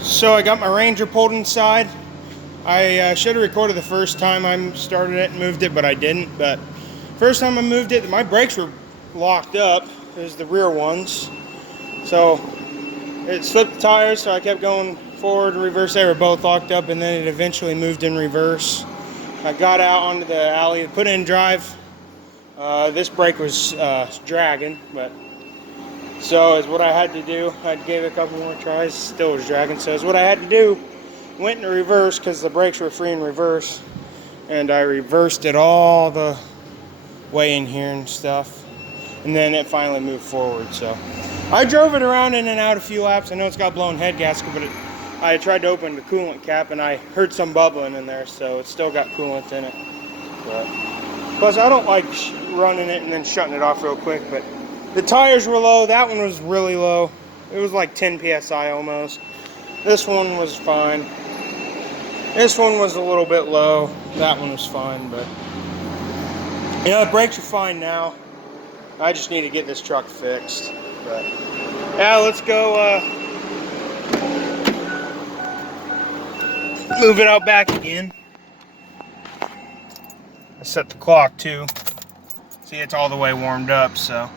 So I got my Ranger pulled inside. I should have recorded the first time I started it and moved it, but I didn't. But first time I moved it, my brakes were locked up. There's the rear ones. So it slipped the tires, so I kept going forward and reverse. They were both locked up, and then it eventually moved in reverse. I got out onto the alley, put it in drive. This brake was dragging, but so is what I had to do. I gave it a couple more tries, still was dragging. So is what I had to do. Went in reverse because the brakes were free in reverse, and I reversed it all the way in here and stuff, and then it finally moved forward. So I drove it around in and out a few laps. I know it's got blown head gasket, but I tried to open the coolant cap and I heard some bubbling in there, so it's still got coolant in it. But plus, I don't like running it and then shutting it off real quick. But the tires were low. That one was really low. It was like 10 psi almost. This one was fine. This one was a little bit low. That one was fine, but you know, the brakes are fine now. I just need to get this truck fixed. But yeah, let's go move it out back again. I set the clock too. See, it's all the way warmed up, so.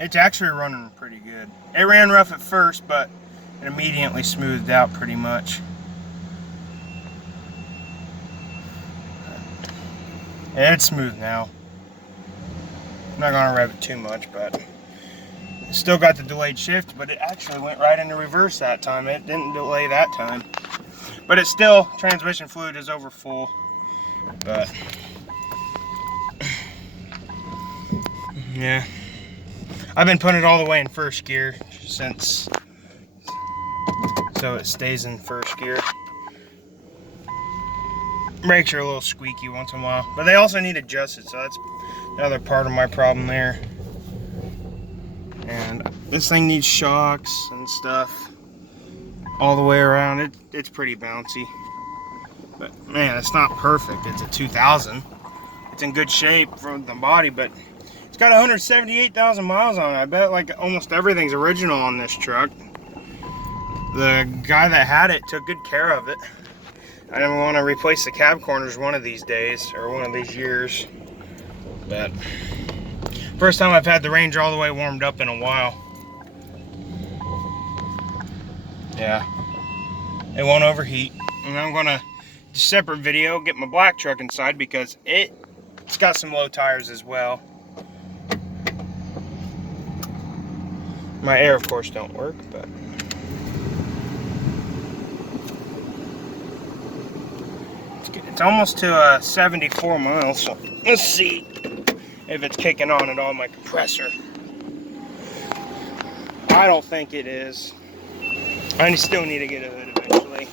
It's actually running pretty good. It ran rough at first, but it immediately smoothed out pretty much. And it's smooth now. I'm not gonna rev it too much, but it still got the delayed shift, but it actually went right into reverse that time. It didn't delay that time. But it's still, transmission fluid is over full. But yeah. I've been putting it all the way in first gear since, so it stays in first gear. Brakes are a little squeaky once in a while, but they also need adjusted, so that's another part of my problem there. And this thing needs shocks and stuff all the way around. It's pretty bouncy, but man, it's not perfect. It's a 2000. It's in good shape for the body, but it's got 178,000 miles on it. I bet like almost everything's original on this truck. The guy that had it took good care of it. I don't want to replace the cab corners one of these days, or one of these years. But first time I've had the Ranger all the way warmed up in a while. Yeah, it won't overheat. And I'm gonna separate video, get my black truck inside because it's got some low tires as well. My air, of course, don't work, but it's almost to 74 miles. So let's see if it's kicking on at all, my compressor. I don't think it is. I still need to get a hood eventually.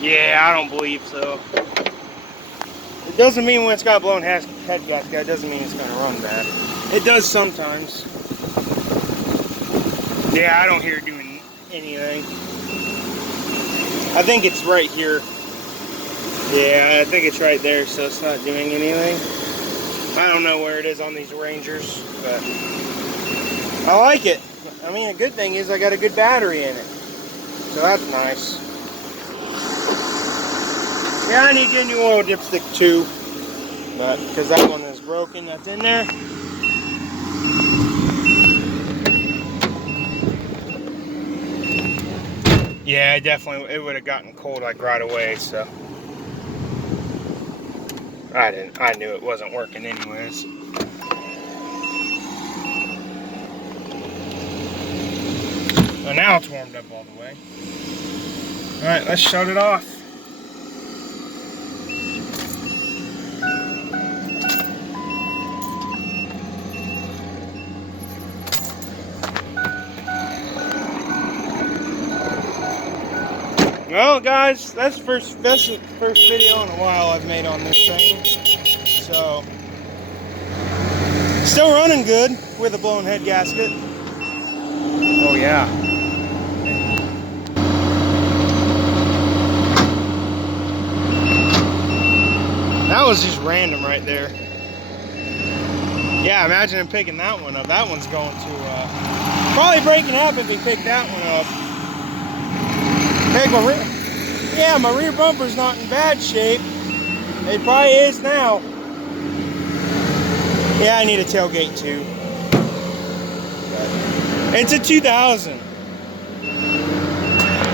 Yeah, I don't believe so. It doesn't mean when it's got blown head gasket, it doesn't mean it's going to run bad. It does sometimes. Yeah, I don't hear it doing anything. I think it's right here. Yeah, I think it's right there, so it's not doing anything. I don't know where it is on these Rangers, but I like it. I mean, a good thing is I got a good battery in it, so that's nice. Yeah, I need to get a new oil dipstick too, but because that one is broken, that's in there. Yeah, it would have gotten cold like right away, so I knew it wasn't working anyways. Well, now it's warmed up all the way. All right, let's shut it off. Well, guys, that's the first video in a while I've made on this thing. So, still running good with a blown head gasket. Oh yeah. That was just random right there. Yeah, imagine him picking that one up. That one's going to probably breaking up if he picked that one up. Heck, my rear bumper's not in bad shape. It probably is now. Yeah, I need a tailgate too. It's a 2000.